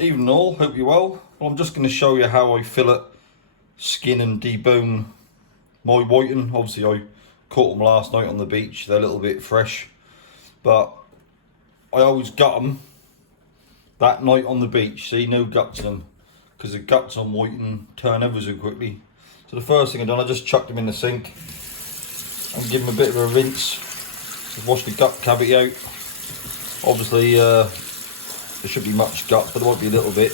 Evening all, hope you're well. Well, I'm just going to show you how I fillet, skin and debone my whiting. Obviously I caught them last night on the beach, they're a little bit fresh, but I always gut them that night on the beach, see, no guts in them, because the guts on whiting turn ever so quickly. So the first thing I done, I just chucked them in the sink and give them a bit of a rinse. Just wash the gut cavity out. Obviously there should be much gut, but there might be a little bit.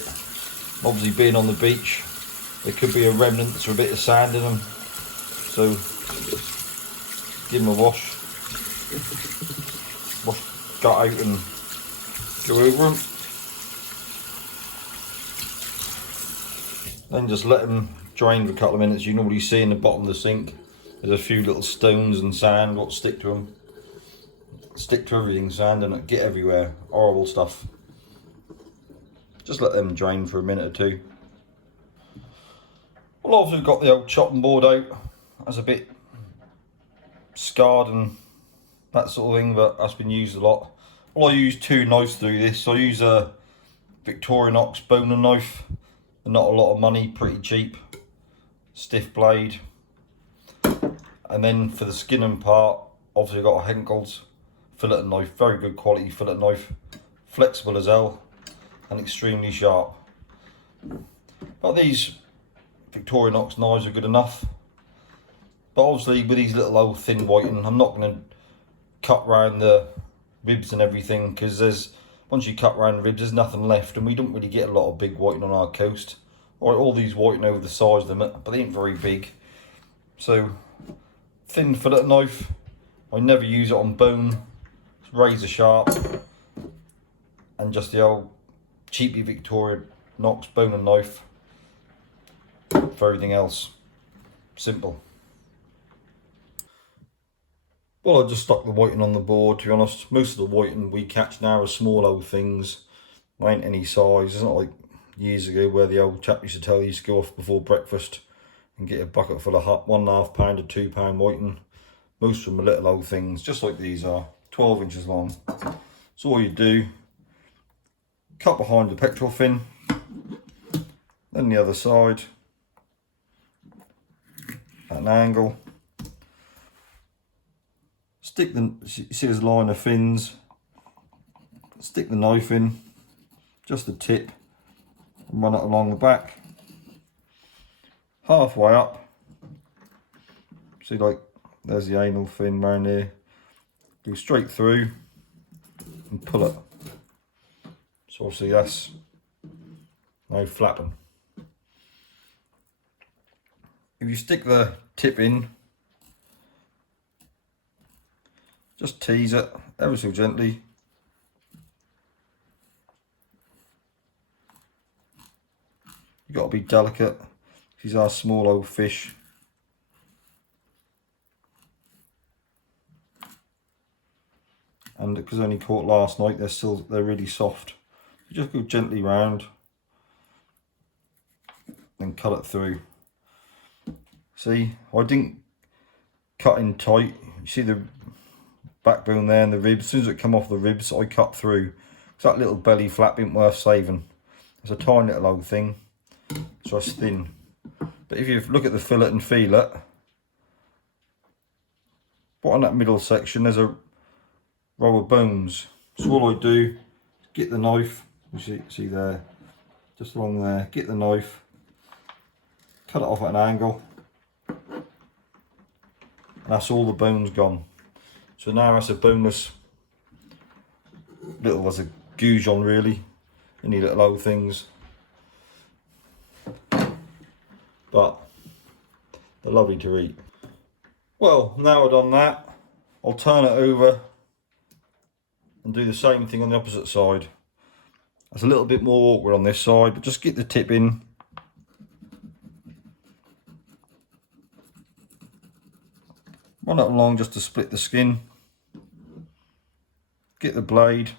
Obviously being on the beach, there could be a remnant or a bit of sand in them. So give them a wash. Wash the gut out and go over them. Then just let them drain for a couple of minutes. You normally see in the bottom of the sink, there's a few little stones and sand what stick to them. Stick to everything, sand, and it get everywhere. Horrible stuff. Just let them drain for a minute or two. Well, obviously got the old chopping board out. That's a bit scarred and that sort of thing, but that's been used a lot. Well, I use two knives to do this. I use a Victorinox boner knife. Not a lot of money, pretty cheap. Stiff blade. And then for the skinning part, obviously got a Henkel's fillet knife. Very good quality fillet knife. Flexible as hell and extremely sharp. But these Victorinox knives are good enough. But obviously with these little old thin whiting, I'm not going to cut round the ribs and everything, because once you cut round the ribs, there's nothing left, and we don't really get a lot of big whiting on our coast. All these whiting over the size of them, but they ain't very big. So thin fillet knife, I never use it on bone. It's razor sharp, and just the old cheapy Victorinox boner knife for everything else. Simple. Well, I just stuck the whiting on the board, to be honest. Most of the whiting we catch now are small old things. They ain't any size. It's not like years ago where the old chap used to tell you to go off before breakfast and get a bucket full of 1.5 pound or 2 pound whiting. Most of them are little old things, just like these are, 12 inches long. So all you do, cut behind the pectoral fin, then the other side, at an angle. Stick see there's a line of fins, stick the knife in, just the tip, and run it along the back. Halfway up, see, like there's the anal fin round here. Go straight through and pull it. So obviously that's no flapping. If you stick the tip in, just tease it ever so gently. You've got to be delicate. These are small old fish. And because I only caught last night, they're really soft. You just go gently round, then cut it through. See, I didn't cut in tight. You see the backbone there and the ribs. As soon as it come off the ribs, I cut through. So that little belly flap ain't worth saving. It's a tiny little old thing, so it's thin. But if you look at the fillet and feel it, but on that middle section there's a row of bones. So all I do is get the knife, you see there, just along there, get the knife, cut it off at an angle, and that's all the bones gone. So now that's a boneless little, as a goujon really, any little old things. But they're lovely to eat. Well, now I've done that, I'll turn it over and do the same thing on the opposite side. It's a little bit more awkward on this side, but just get the tip in. Run it along just to split the skin. Get the blade,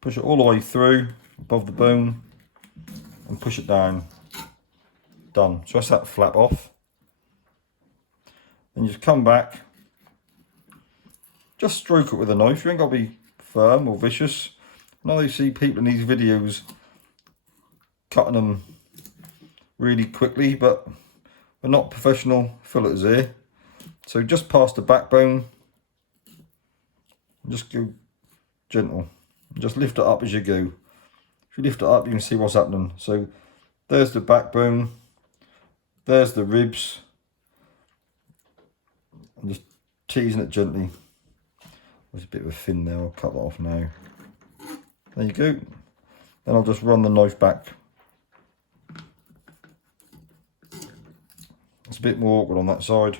push it all the way through above the bone and push it down. Done. So that's that flap off. Then you just come back, just stroke it with a knife. You ain't got to be firm or vicious. know you see people in these videos cutting them really quickly, but we're not professional filleters here. So just past the backbone, just go gentle. Just lift it up as you go. If you lift it up, you can see what's happening. So there's the backbone, there's the ribs. I'm just teasing it gently. There's a bit of a fin there, I'll cut that off now. There you go. Then I'll just run the knife back. It's a bit more awkward on that side.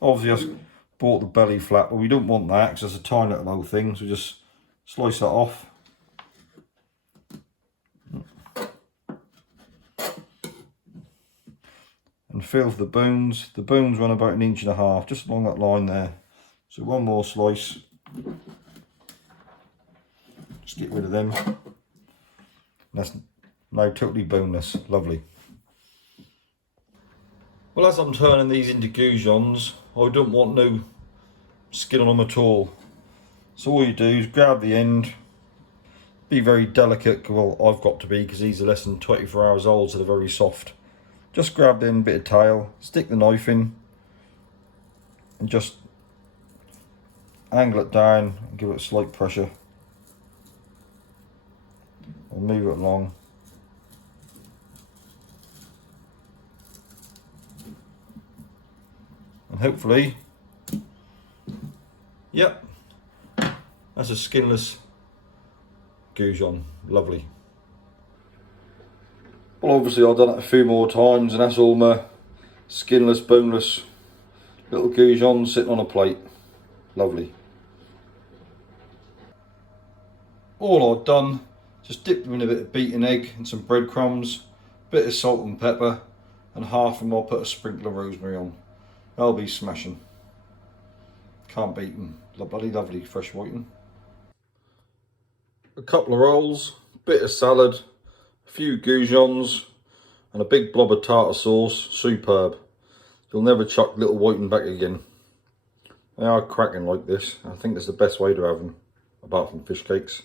Obviously I bought the belly flap, but we don't want that because it's a tiny little old thing, so just slice that off. And feel for the bones. The bones run about 1.5 inches, just along that line there. So one more slice. Just get rid of them. That's now totally boneless. Lovely. Well, as I'm turning these into goujons, I don't want no skin on them at all. So all you do is grab the end, be very delicate, well I've got to be because these are less than 24 hours old, so they're very soft. Just grab the end bit of tail, stick the knife in and just angle it down and give it a slight pressure. I'll move it along. And hopefully, yep, that's a skinless goujon. Lovely. Well, obviously I've done it a few more times and that's all my skinless, boneless little goujons sitting on a plate. Lovely. All I've done, just dipped them in a bit of beaten egg and some breadcrumbs, bit of salt and pepper, and half of them I'll put a sprinkle of rosemary on. They'll be smashing. Can't beat them. Bloody lovely fresh whiting. A couple of rolls, bit of salad, a few goujons, and a big blob of tartar sauce. Superb. You'll never chuck little whiting back again. They are cracking like this. I think that's the best way to have them, apart from fish cakes.